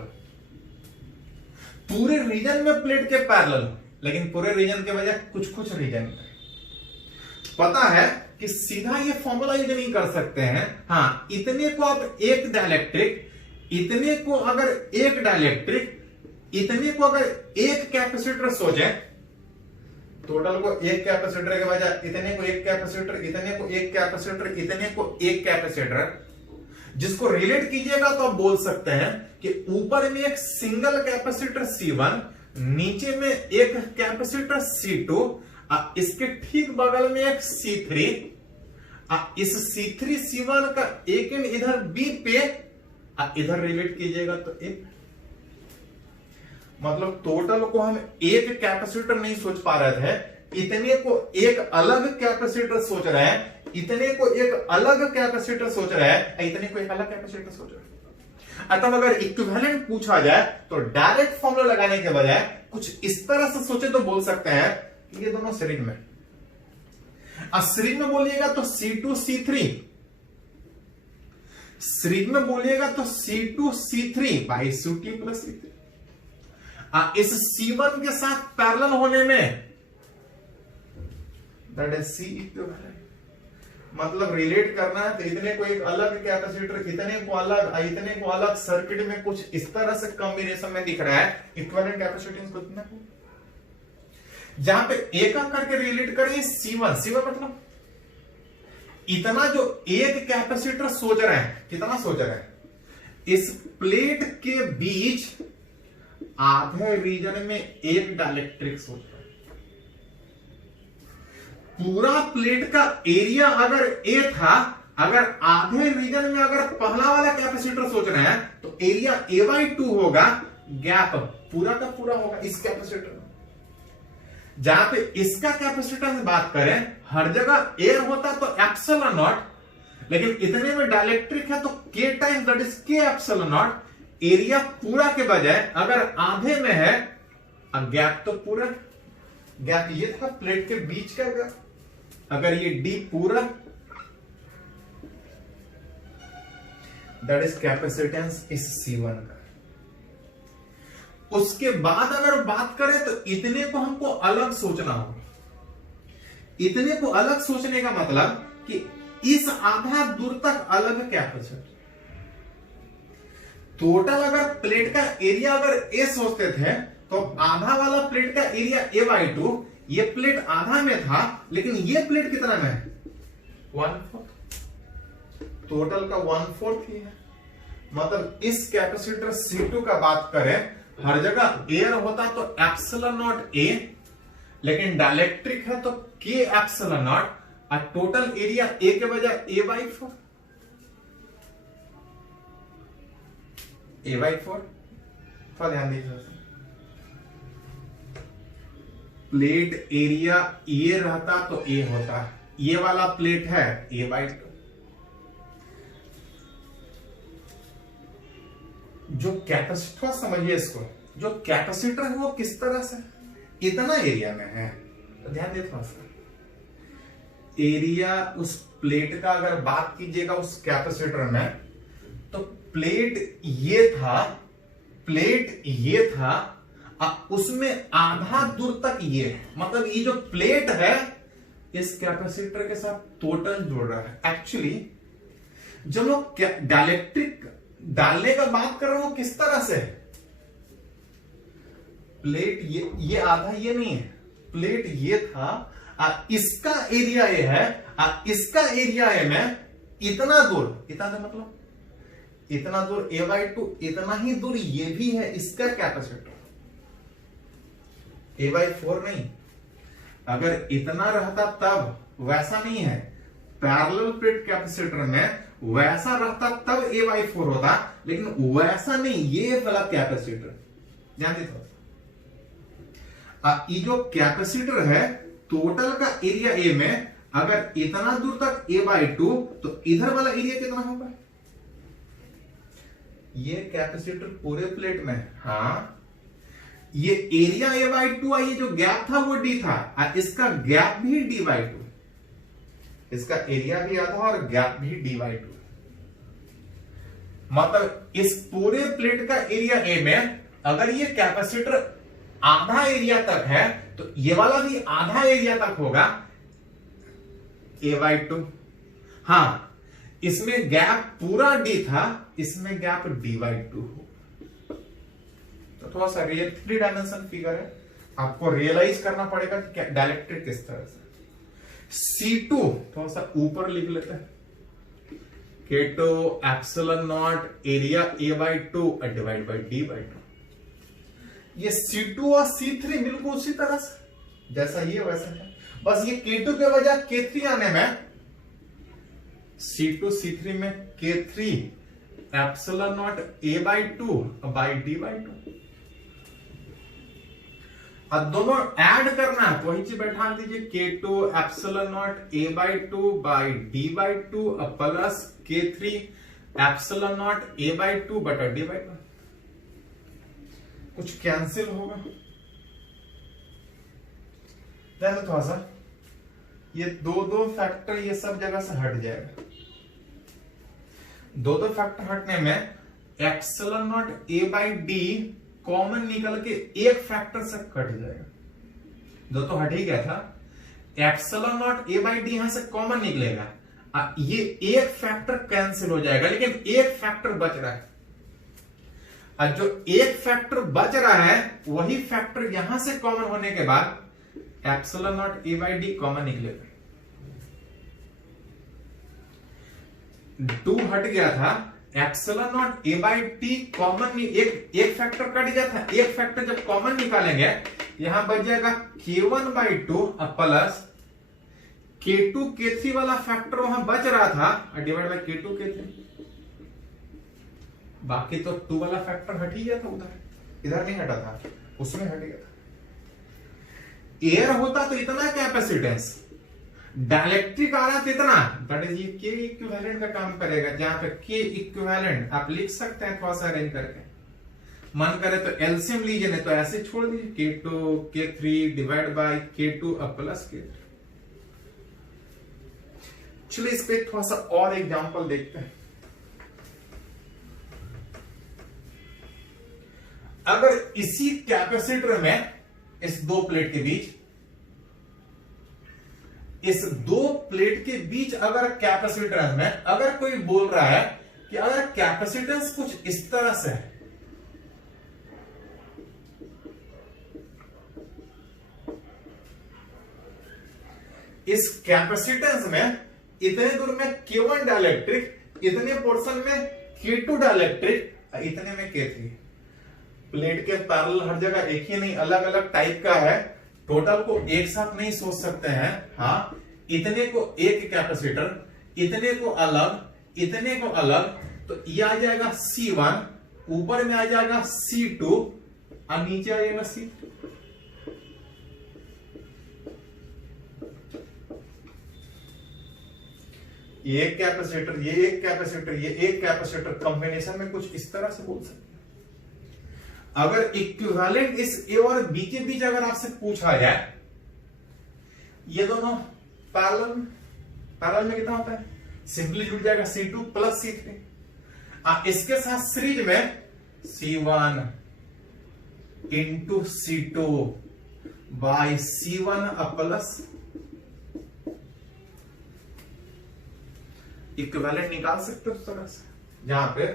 पूरे रीजन में प्लेट के पैरेलल, लेकिन पूरे रीजन के बजाय कुछ कुछ रीजन में। पता है कि सीधा ये फॉर्मूला यूज नहीं कर सकते हैं। हाँ, इतने को आप एक डाइलेक्ट्रिक, इतने को अगर एक डाइलेक्ट्रिक, इतने को अगर एक कैपेसिटर सोचे, टोटल को एक कैपेसिटर के बजाय इतने को एक कैपेसिटर, इतने को एक कैपेसिटर, इतने को एक कैपेसिटर, जिसको रिलेट कीजिएगा तो आप बोल सकते हैं कि ऊपर में एक सिंगल कैपेसिटर C1, नीचे में एक कैपेसिटर C2, इसके ठीक बगल में एक C3, इस C3 C1 का एक एंड इधर B पे, इधर रिलेट कीजिएगा तो एक, मतलब टोटल को हम एक कैपेसिटर नहीं सोच पा रहे थे, इतने को एक अलग कैपेसिटर सोच रहे हैं, इतने को एक अलग कैपेसिटर सोच रहे हैं, इतने को एक अलग कैपेसिटर सोच रहे हैं। अतः अगर इक्विवेलेंट पूछा जाए तो डायरेक्ट फॉर्मूला लगाने के बजाय कुछ इस तरह से सोचे तो बोल सकते हैं कि ये दोनों सीरीज में, सीरीज में बोलिएगा तो C2 C3, सीरीज में बोलिएगा तो C2 C3 by C2 plus C3, इस C1 के साथ पैरेलल होने में दैट इज C इक्विवेलेंट, मतलब रिलेट करना है तो इतने को एक अलग कैपेसिटर, इतने को अलग सर्किट में कुछ इस तरह से कॉम्बिनेशन में दिख रहा है इक्विवेलेंट कैपेसिटेंस को, इतना को जहां पे एक करके रिलेट करें C1 मतलब इतना जो एक कैपेसिटर सोच रहे हैं, कितना सोच रहे हैं, इस प्लेट के बीच आधे रीजन में एक डाइलेक्ट्रिक सोच रहे हैं। पूरा प्लेट का एरिया अगर A था, अगर आधे रीजन में अगर पहला वाला कैपेसिटर सोच रहे हैं तो एरिया A/2 होगा, गैप पूरा का पूरा होगा इस कैपेसिटर में। जहां पे इसका कैपेसिटर से बात करें, हर जगह एयर होता तो एप्सिलॉन नॉट, लेकिन इतने में डाइलेक्ट्रिक है तो K times that is K epsilon not, area पूरा के बजाय अगर आधे में है, गैप तो पूरा, गैप ये था प्लेट के बीच का गैप, अगर ये D पूरा, दैट इज कैपेसिटेंस इस C1 का। उसके बाद अगर बात करें तो इतने को हमको अलग सोचना होगा। इतने को अलग सोचने का मतलब कि इस आधा दूर तक अलग कैपेसिटर, टोटल अगर प्लेट का एरिया अगर A सोचते थे तो आधा वाला प्लेट का एरिया A/2, ये प्लेट आधा में था लेकिन ये प्लेट कितना में है, 1/4, टोटल का 1/4 ही है। मतलब इस कैपेसिटर C2 का बात करें, हर जगह एयर होता तो एप्सिलॉन नॉट A, लेकिन डाइलेक्ट्रिक है तो K एप्सिलॉन नॉट, और टोटल एरिया A के बजाय A/4, A/4। थोड़ा ध्यान दीजिए, प्लेट एरिया ये रहता तो A होता, ये वाला प्लेट है A/2। जो कैपेसिटर, समझिए इसको, जो कैपेसिटर है वो किस तरह से इतना एरिया में है, तो ध्यान दे थोड़ा सा, एरिया उस प्लेट का अगर बात कीजिएगा उस कैपेसिटर में, तो प्लेट ये था, प्लेट ये था, उसमें आधा दूर तक ये है, मतलब ये जो प्लेट है इस कैपेसिटर के साथ टोटल जुड़ रहा है। एक्चुअली जब लोग डाइलेक्ट्रिक डालने का बात कर रहे हो किस तरह से, प्लेट ये आधा ये नहीं है, प्लेट ये था, इसका एरिया ये है, इसका एरिया है में इतना दूर, इतना दूर मतलब इतना दूर A/2, इतना ही दूर ये भी है इसका कैपेसिटर, A/4 नहीं। अगर इतना रहता तब, वैसा नहीं है, पैरेलल प्लेट कैपेसिटर में वैसा रहता तब A/4 होता, लेकिन वैसा नहीं, ये वाला कैपेसिटर ध्यान दीजिए। ये जो कैपेसिटर है टोटल का एरिया A में अगर इतना दूर तक A/2, तो इधर वाला एरिया कितना होगा, ये कैपेसिटर पूरे प्लेट में, हाँ ये एरिया A/2, ये जो गैप था वो D था, इसका गैप भी D/2, इसका एरिया भी आधा और गैप भी D/2। मतलब इस पूरे प्लेट का एरिया A में अगर ये कैपेसिटर आधा एरिया तक है तो ये वाला भी आधा एरिया तक होगा, A/2। हाँ, इसमें गैप पूरा D था, इसमें गैप D/2 हो। तो थोड़ा सा रियल 3 डायमेंशन फिगर है, आपको रियलाइज करना पड़ेगा कि डाइलेक्ट्रिक किस तरह से। C2 थोड़ा सा ऊपर लिख लेते हैं, K2 epsilon not area A/2 divide by D/2। ये C2 और C3 बिल्कुल उसी तरह से जैसा ये वैसा है, बस ये K2 के बजाय K3 आने में C2 C3 में K3 epsilon not A/2 by D/2। अब दोनों ऐड करना है, वही चीज बैठा दीजिए, K2 epsilon not A/2 by D/2 plus K3 epsilon not A/2 बटा D/2। कुछ कैंसिल होगा, थोड़ा सा ये दो फैक्टर ये सब जगह से हट जाएगा। दो फैक्टर हटने में एप्सिलॉन नॉट A/D कॉमन निकल के एक फैक्टर से कट जाएगा। दो तो हट ही गया था, एप्सिलॉन नॉट A/D यहां से कॉमन निकलेगा, ये एक फैक्टर कैंसिल हो जाएगा, लेकिन एक फैक्टर बच रहा है। और जो एक फैक्टर बच रहा है वही फैक्टर यहां से कॉमन होने के बाद एप्सिलॉन नॉट A/D कॉमन निकलेगा। 2 हट गया था, एप्सिलॉन नॉट A/D कॉमन, एक फैक्टर कट गया था, एक फैक्टर जब कॉमन निकालेंगे यहां बच जाएगा K1/2 प्लस K2 K3 वाला फैक्टर वहां बच रहा था डिवाइड बाई K2 K3। बाकी तो 2 वाला फैक्टर हट ही गया था, इधर नहीं हटा था, उसमें हट गया था। एयर होता तो इतना कैपेसिटेंस, डाइलेक्ट्रिक आ रहा था इतना, दैट इज ये K इक्विवेलेंट का काम करेगा, जहां पे K इक्विवेलेंट आप लिख सकते हैं थोड़ा सा अरेंज करके। मन करे तो एलसीएम लीजिए, नहीं तो ऐसे छोड़ दीजिए, K2 K3 divide by K2 plus K3। चलिए इस पे थोड़ा सा और एग्जांपल देखते हैं। अगर इसी कैपेसिटर में इस दो प्लेट के बीच, इस दो प्लेट के बीच अगर कैपेसिटेंस में अगर कोई बोल रहा है कि अगर कैपेसिटेंस कुछ इस तरह से है, इस कैपेसिटेंस में इतने दूर में K1 डाइलेक्ट्रिक, इतने पोर्शन में K2 डाइलेक्ट्रिक, इतने में K3। प्लेट के पैरेलल हर जगह एक ही नहीं, अलग अलग टाइप का है, टोटल को एक साथ नहीं सोच सकते हैं। हाँ, इतने को एक कैपेसिटर, इतने को अलग, इतने को अलग, तो ये आ जाएगा C1, ऊपर में आ जाएगा C2 और नीचे आ जाएगा C3। ये एक कैपेसिटर, ये एक कैपेसिटर, ये एक कैपेसिटर, कॉम्बिनेशन में कुछ इस तरह से बोल सकते हैं। अगर इक्विवेलेंट इस A और B के बीच अगर आपसे पूछा जाए, ये दोनों पैरेलल में कितना होता है, सिंपली जुड़ जाएगा C2 प्लस C3। इसके साथ सीरीज में C1 into C2 by C1 plus, equivalent निकाल सकते हो उस तरह से, जहां पे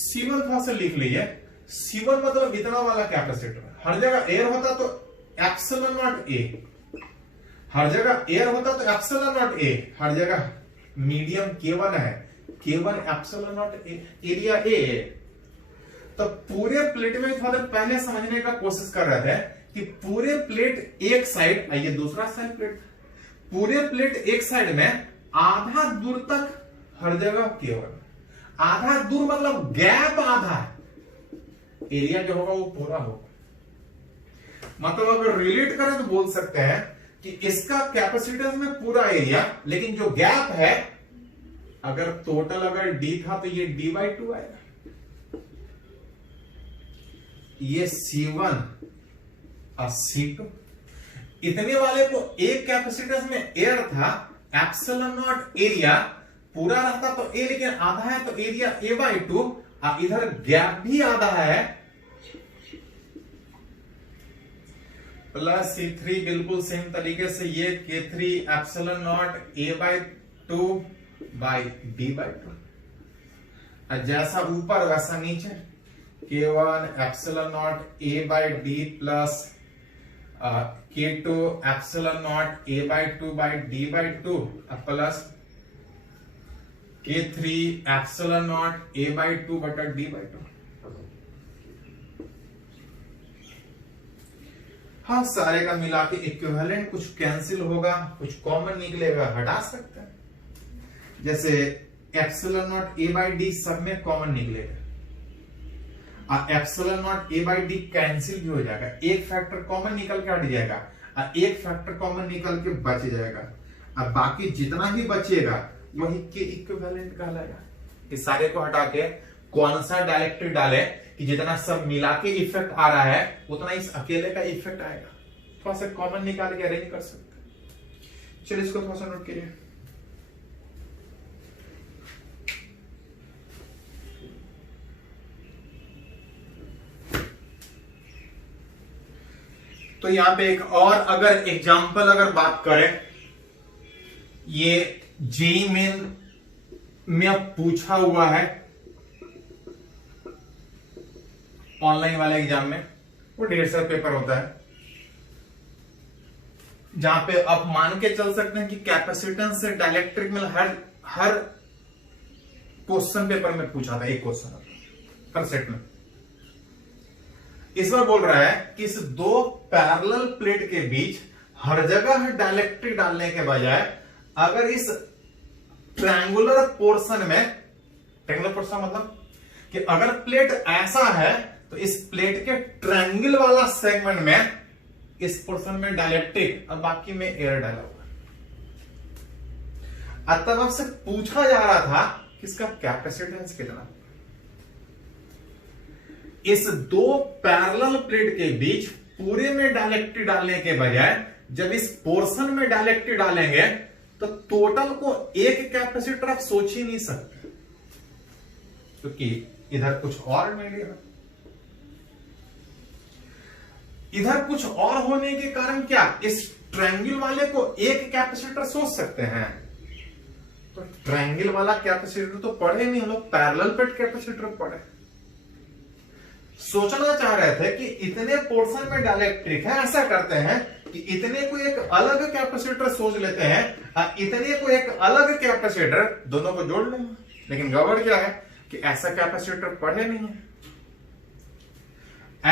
C1 थोड़ा सा लिख लीजिए, C1 मतलब इतना वाला कैपेसिटर, हर जगह एयर होता तो एप्सिलॉन नॉट A, हर जगह एयर होता तो एप्सिलॉन नॉट A, हर जगह मीडियम K1 है, K1 epsilon naught A, area A। तो पूरे प्लेट में थोड़ा पहले समझने का कोशिश कर रहे थे कि पूरे प्लेट एक साइड, आइए दूसरा साइड प्लेट, पूरे प्लेट एक साइड में आधा दूर तक हर जगह K1, आधा दूर मतलब गैप आधा, एरिया जो होगा वो पूरा होगा। मतलब अगर रिलेट करें तो बोल सकते हैं कि इसका कैपेसिटेंस में पूरा एरिया, लेकिन जो गैप है, अगर टोटल अगर D था तो ये D/2 आएगा। ये C1 और C2, इतने वाले को एक कैपेसिटेंस में एयर था, एप्सिलॉन नॉट एरिया पूरा रहता तो A, लेकिन आधा है तो एरिया A/2, इधर गैप भी आधा है, प्लस C3 बिल्कुल सेम तरीके से ये K3 epsilon not A/2 by D/2, जैसा ऊपर वैसा नीचे, K1 epsilon not A/D plus K2 epsilon not A/2 by D/2 plus K3 epsilon not A/2 बटा D/2। हाँ, सारे का मिला के इक्विवेलेंट, कुछ कैंसिल होगा, कुछ कॉमन निकलेगा, हटा सकते हैं। जैसे एप्सिलॉन नॉट A/D सब में कॉमन निकलेगा, और एप्सिलॉन नॉट A/D कैंसिल भी हो जाएगा, एक फैक्टर कॉमन निकल के हट जाएगा और एक फैक्टर कॉमन निकल के बच जाएगा, और बाकी जितना भी बचेगा वही के इक्विवेलेंट कहलाएगा। इस सारे को हटा के कौन सा डायलेक्ट्रिक डाले कि जितना सब मिला के इफेक्ट आ रहा है उतना इस अकेले का इफेक्ट आएगा। थोड़ा सा कॉमन निकाल के अरेंज कर सकते हैं। चलिए इसको थोड़ा सा नोट कीजिए। तो यहां पे एक और अगर एग्जांपल अगर बात करें, ये जेईई मेन में पूछा हुआ है ऑनलाइन वाले एग्जाम में, वो ढेर सारा पेपर होता है जहां पे आप मान के चल सकते हैं कि कैपेसिटेंस से डाइलेक्ट्रिक में हर क्वेश्चन पेपर में पूछा था, एक क्वेश्चन हर सेट में। इस बार बोल रहा है कि इस दो पैरेलल प्लेट के बीच हर जगह डाइलेक्ट्रिक डालने के बजाय अगर इस ट्रायंगुलर पोर्शन में, ट्रायंगुलर पोर्शन मतलब कि अगर प्लेट ऐसा है तो इस प्लेट के ट्रायंगल वाला सेगमेंट में इस पोर्शन में डाइलेक्ट्रिक और बाकी में एयर डाला हुआ। तब से पूछा जा रहा था कि इसका कैपेसिटेंस कितना। इस दो पैरेलल प्लेट के बीच पूरे में डाइलेक्ट्रिक डालने के बजाय जब इस पोर्शन में डाइलेक्ट्रिक डालेंगे तो टोटल को एक कैपेसिटर आप सोच ही नहीं सकते, क्योंकि इधर कुछ और मीडियम है, इधर कुछ और होने के कारण क्या इस ट्रायंगल वाले को एक कैपेसिटर सोच सकते हैं। तो ट्रायंगल वाला कैपेसिटर तो पढ़े नहीं हम लोग, पैरेलल प्लेट कैपेसिटर पढ़े। सोचना चाह रहे थे कि इतने पोर्शन में डाइलेक्ट्रिक है, ऐसा करते हैं कि इतने को एक अलग कैपेसिटर सोच लेते हैं और इतने को एक अलग कैपेसिटर, दोनों को जोड़ लेंगे। लेकिन गड़बड़ क्या है कि ऐसा कैपेसिटर पढ़े नहीं है।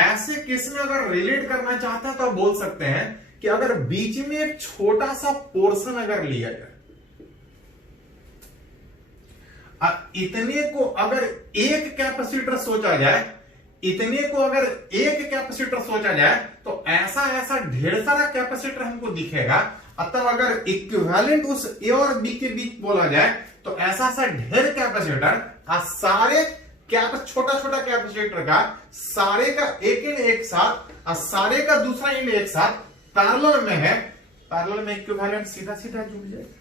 ऐसे केस में अगर रिलेट करना चाहते हैं तो आप बोल सकते हैं कि अगर बीच में एक छोटा सा पोर्शन अगर लिया जाए, इतने को अगर एक कैपेसिटर सोचा जाए, इतने को अगर एक कैपेसिटर सोचा जाए तो ऐसा ऐसा ढेर सारा कैपेसिटर हमको दिखेगा। तब अगर इक्विवेलेंट उस ए और बी के बीच बोला जाए तो ऐसा ऐसा ढेर कैपेसिटर, सारे छोटा छोटा कैपेसिटर का सारे का एक एंड एक साथ और सारे का दूसरा एंड एक साथ पैरेलल में है, पैरेलल में इक्विवेलेंट सीधा सीधा जुड़ जाएगा।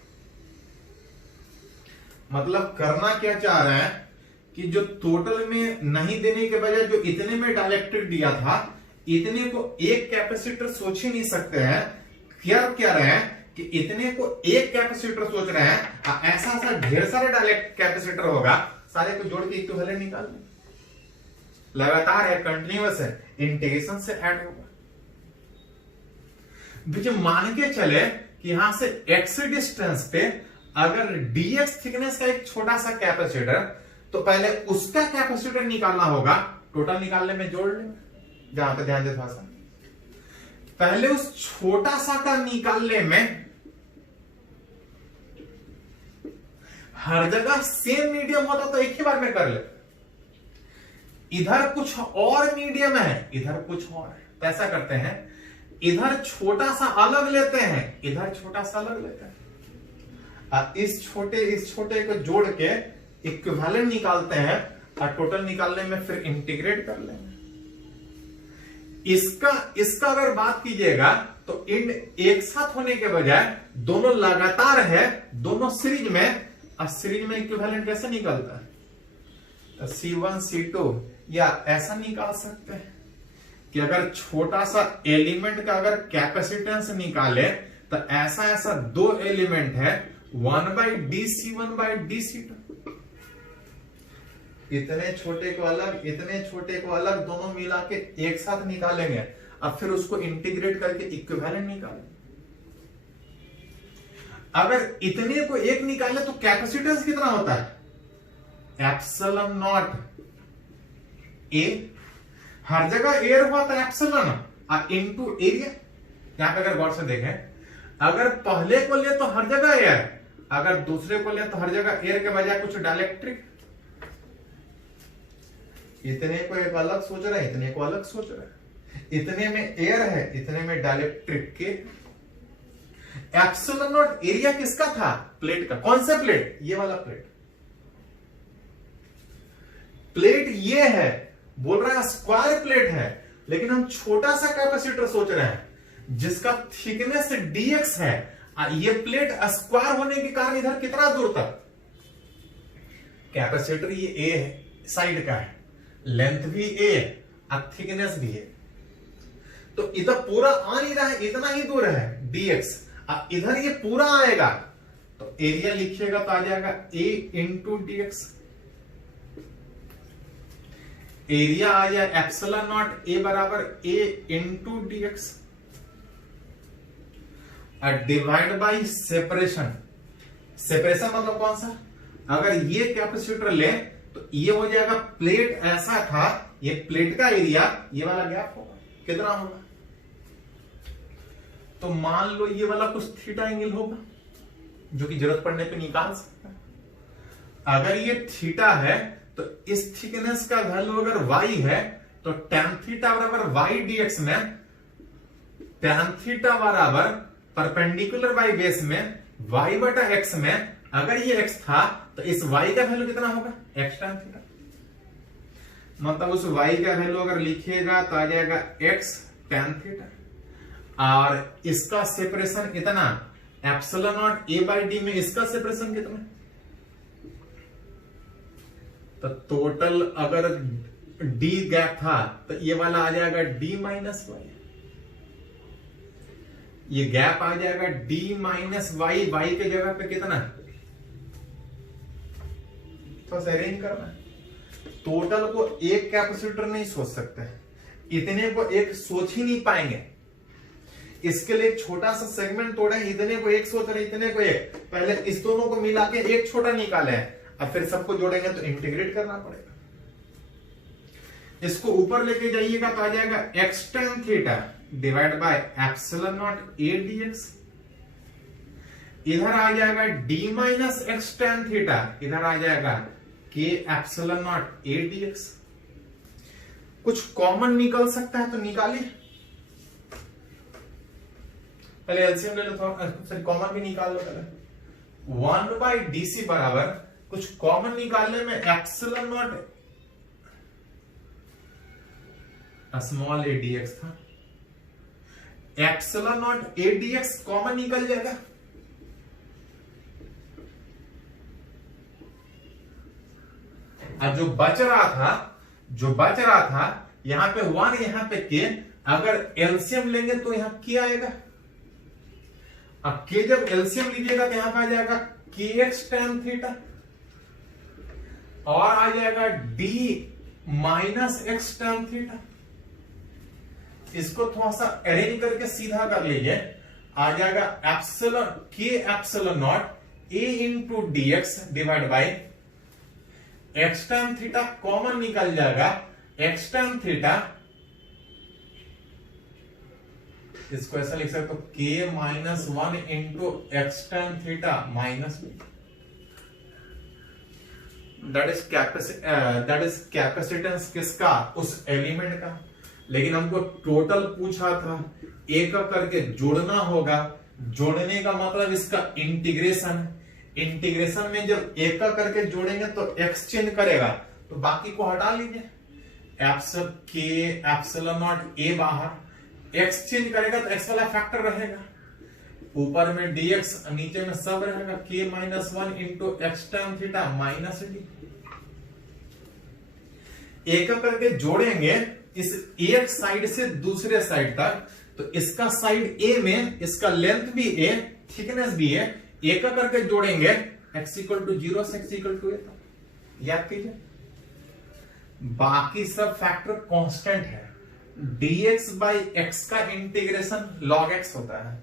मतलब करना क्या चाह रहे हैं कि जो टोटल में नहीं देने के बजाय जो इतने में डाइलेक्ट्रिक दिया था, इतने को एक कैपेसिटर सोच ही नहीं सकते हैं। क्या रहे हैं कि इतने को एक कैपेसिटर सोच रहे हैं, ऐसा ऐसा ढेर सारे डाइलेक्ट्रिक कैपेसिटर होगा, सारे को जोड़ के इक्विवेलेंट निकाल लें। लगातार है, कंटिन्यूअस है, इंटीग्रेशन से ऐड होगा। जो मान के चले कि यहां से x डिस्टेंस पे अगर dx थिकनेस का एक छोटा सा कैपेसिटर, तो पहले उसका कैपेसिटर निकालना होगा, टोटल निकालने में जोड़ लेंगे। जहां पे ध्यान दे थोड़ा सा, पहले उस छोटा सा का निकालने में हर जगह सेम मीडियम होता तो एक ही बार में कर लेते। इधर कुछ और मीडियम है, इधर कुछ और है, तो ऐसा करते हैं इधर छोटा सा अलग लेते हैं, इधर छोटा सा अलग लेते हैं, इस छोटे को जोड़ के इक्विवेलेंट निकालते हैं और टोटल निकालने में फिर इंटीग्रेट कर लेंगे। इसका अगर बात कीजिएगा तो इन एक साथ होने के बजाय दोनों लगातार है, दोनों सीरीज में, और सीरीज में इक्विवेलेंट कैसे निकलता है? तो C1 C2, या ऐसा निकाल सकते हैं कि अगर छोटा सा एलिमेंट का अगर कैपेसिटेंस निकाले तो ऐसा ऐसा दो एलिमेंट है, 1/dC1 dC2, इतने छोटे को अलग, इतने छोटे को अलग, दोनों मिला के एक साथ निकालेंगे, अब फिर उसको इंटीग्रेट करके इक्विवेलेंट निकालेंगे। अगर इतने को एक निकाले तो कैपेसिटेंस कितना होता है? एप्सिलॉन नॉट ए, हर जगह एयर हुआ तो एप्सिलॉन इनटू एरिया। यहां पे अगर गौर से देखें, अगर पहले को ले तो हर जगह एयर, अगर दूसरे को ले तो हर जगह एयर के बजाय कुछ डाइलेक्ट्रिक। इतने को एक अलग सोच रहा है, इतने को अलग सोच रहा है, इतने में एयर है, इतने में डाइलेक्ट्रिक के। एप्सिलॉन नॉट एरिया किसका था? प्लेट का। कौन सा प्लेट? ये वाला प्लेट। प्लेट ये है, बोल रहा है स्क्वायर प्लेट है, लेकिन हम छोटा सा कैपेसिटर सोच रहे हैं जिसका थिकनेस dx है। ये प्लेट स्क्वायर होने के कारण इधर कितना दूर तक? कैपेसिटर ये ए है, साइड का है, लेंथ भी ए है, थिकनेस भी है, तो इधर पूरा आ नहीं रहा है, इतना ही दूर है dx। इधर ये पूरा आएगा तो एरिया लिखिएगा तो आ जाएगा a इंटू dx। एरिया आ जाए एप्सिलॉन नॉट ए बराबर a into dx divide by separation. Separation मतलब कौन सा? अगर ये कैपेसिटर ले तो ये हो जाएगा, प्लेट ऐसा था, ये प्लेट का एरिया, ये वाला गैप होगा, कितना होगा? तो मान लो ये वाला कुछ थीटा एंगल होगा, जो कि जरूरत पड़ने पे निकाल सकते हैं। अगर ये थीटा है तो इस थिकनेस का वैल्यू अगर y है तो tan थीटा बराबर y dx में tan थीटा बराबर परपेंडिकुलर y बेस में y बटा x में, अगर ये x था तो इस y का वैल्यू कितना होगा? x tan theta. मतलब उस y का वैल्यू अगर लिखिएगा तो आ जाएगा x tan थीटा, और इसका सेपरेशन कितना? Epsilon naught a by D में इसका सेपरेशन कितना? तो टोटल अगर d गैप था तो ये वाला आ जाएगा d माइनस वाई, ये गैप आ जाएगा d माइनस वाई। वाई के जगह पे कितना? तो अरेंज करना है। टोटल को एक कैपेसिटर नहीं सोच सकते, इतने को एक सोच ही नहीं पाएंगे। इसके लिए एक छोटा सा सेगमेंट तोड़े, इतने को एक सोच रहे, इतने को एक। पहले इस दोनों को मिला के एक छोटा निकाले, अब फिर सबको जोड़ेंगे तो इंटीग्रेट करना पड़ेगा। इसको ऊपर लेके जाइएगा तो आ जाएगा x tan theta divide by epsilon naught a dx। इधर आ जाएगा d minus x tan theta, इधर आ जाएगा k epsilon naught a dx। कुछ कॉमन निकल सकता है तो निकालिए, पहले एलसीएम ले लो, थोड़ा कॉमन भी निकाल लो पहले। 1 बाई डी सी बराबर कुछ कॉमन निकालने में epsilon naught small A dx था, epsilon naught A dx common निकल जाएगा। अब जो बच रहा था यहां पे 1, यहां पे के, अगर एलसीएम लेंगे तो यहां के आएगा। अब के जब एलसीएम लीजिएगा तो यहां पे आ जाएगा के एक्स tan थीटा, और आ जाएगा d minus x tan theta. इसको थोड़ा सा अरेंज करके सीधा कर लीजिए, आ जाएगा एप्सिलॉन के epsilon naught a into dx divide by x tan theta common निकल जाएगा, एक्स tan थीटा, इसको ऐसा लिख सकते हो k minus 1 into x tan theta minus that is capacitance किसका? उस एलिमेंट का। लेकिन हमको टोटल पूछा था, एक करके जोड़ना होगा। जोड़ने का मतलब इसका इंटीग्रेशन। इंटीग्रेशन में जब एक करके जोड़ेंगे तो एक्सचेंज करेगा, तो बाकी को हटा लीजिए। एप्सिलॉन नॉट ए बाहर, एक्सचेंज करेगा तो एक्स वाला फैक्टर रहेगा, ऊपर में dx, नीचे में सब रहेगा k minus 1 into x tan theta minus D. एक करके जोड़ेंगे इस एक साइड से दूसरे साइड तक, तो इसका साइड a में, इसका लेंथ भी a, थिकनेस भी a, एक करके जोड़ेंगे x इक्वल टू 0 से x इक्वल टू a तक। याद कीजिए, बाकी सब फैक्टर कांस्टेंट है। dx बाई एक्स का इंटीग्रेशन log x होता है,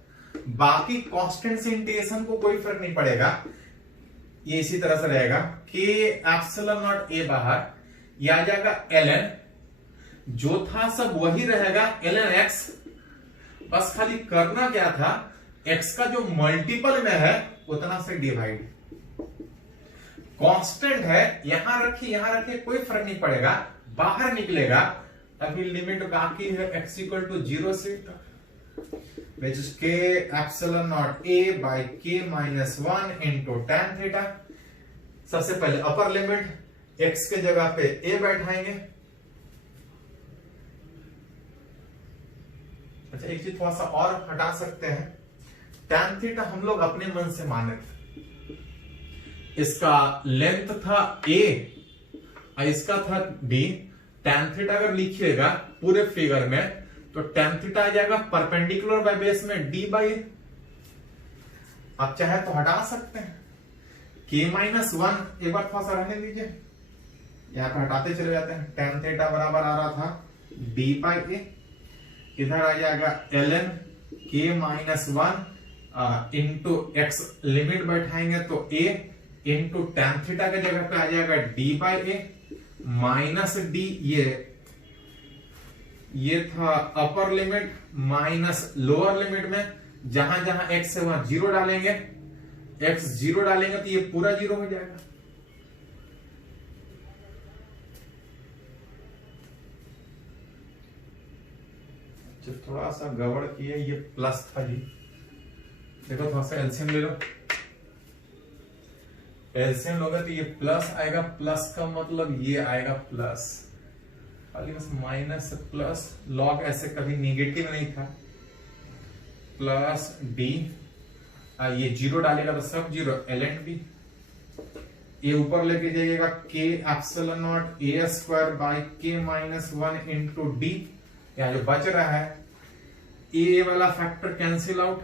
बाकी कांस्टेंट से इंटीग्रेशन को कोई फर्क नहीं पड़ेगा। ये इसी तरह से रहेगा कि एप्सिलॉन नॉट ए बाहर, ये आ जाएगा ln, जो था सब वही रहेगा ln x, बस खाली करना क्या था, x का जो मल्टीपल में है उतना से डिवाइड। कांस्टेंट है, यहां रखिए कोई फर्क नहीं पड़ेगा, बाहर निकलेगा। अभी लिमिट बाकी है x इक्वल टू 0 से which is k epsilon naught a by k minus 1 into tan theta। सबसे पहले अपर लिमिट x के जगह पे a बैठाएंगे। अच्छा, एक चीज थोड़ा सा और हटा सकते हैं, tan थीटा हम लोग अपने मन से माने थे, इसका लेंथ था a और इसका था d। tan थीटा अगर लिखिएगा पूरे फिगर में तो tan थीटा आ जाएगा परपेंडिकुलर बाय बेस में d बाई a। आप चाहे तो हटा सकते हैं, k माइनस 1 एक बार थोड़ा सा रहने दीजिए, यहां पे हटाते चले जाते हैं। tan थीटा बराबर आ रहा था d बाई a, इधर आ जाएगा ln k minus 1 into x, limit बैठाएंगे तो a इंटू tan थीटा के जगह पे आ जाएगा d by a minus d। ये था upper limit minus lower limit में, जहां जहां x है वहां 0 डालेंगे, x 0 डालेंगे तो ये पूरा 0 हो जाएगा। जब थोड़ा सा गड़बड़ किए, ये प्लस था जी, देखो थोड़ा सा एलसीएम ले लो, एलसीएम लोगे तो ये प्लस आएगा, प्लस का मतलब ये आएगा प्लस, खाली बस माइनस प्लस, लॉग ऐसे कभी निगेटिव नहीं था, प्लस डी, ये 0 डालेगा तो सब 0, ln b, ये ऊपर लेके जाइएगा k epsilon naught a square by k minus 1 into D. यहाँ जो बच रहा है a वाला फैक्टर कैंसिल आउट,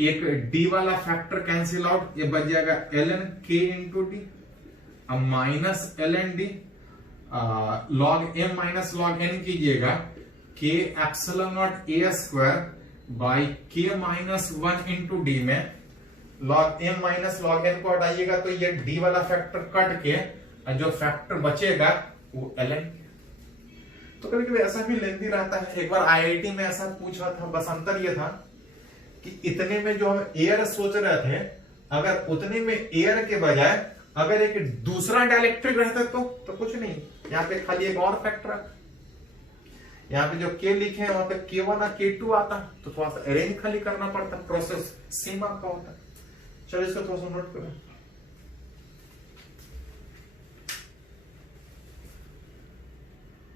एक d वाला फैक्टर कैंसिल आउट, ये बच जाएगा ln k इंटू डी, अब minus ln d, log m minus log n कीजिएगा, k epsilon naught a square by k minus 1 into D में log m minus log n को हटाइएगा तो ये d वाला फैक्टर कट के जो फैक्टर बचेगा वो ln। तो कभी कभी ऐसा भी लेंदी रहता है, एक बार आईआईटी में ऐसा पूछा था, बस अंतर ये था कि इतने में जो हम एयर सोच रहे थे, अगर उतने में एयर के बजाय अगर एक दूसरा डाइलेक्ट्रिक रहता तो कुछ नहीं, यहाँ पे खाली एक और फैक्टर, यहाँ पे जो k लिखे हैं वहां पे k1 और k2 आता, तो थोड़ा सा अरेंज खाली करना पड़ता, प्रोसेस सेम आपका होता। चलो इसको थोड़ा सा नोट करें।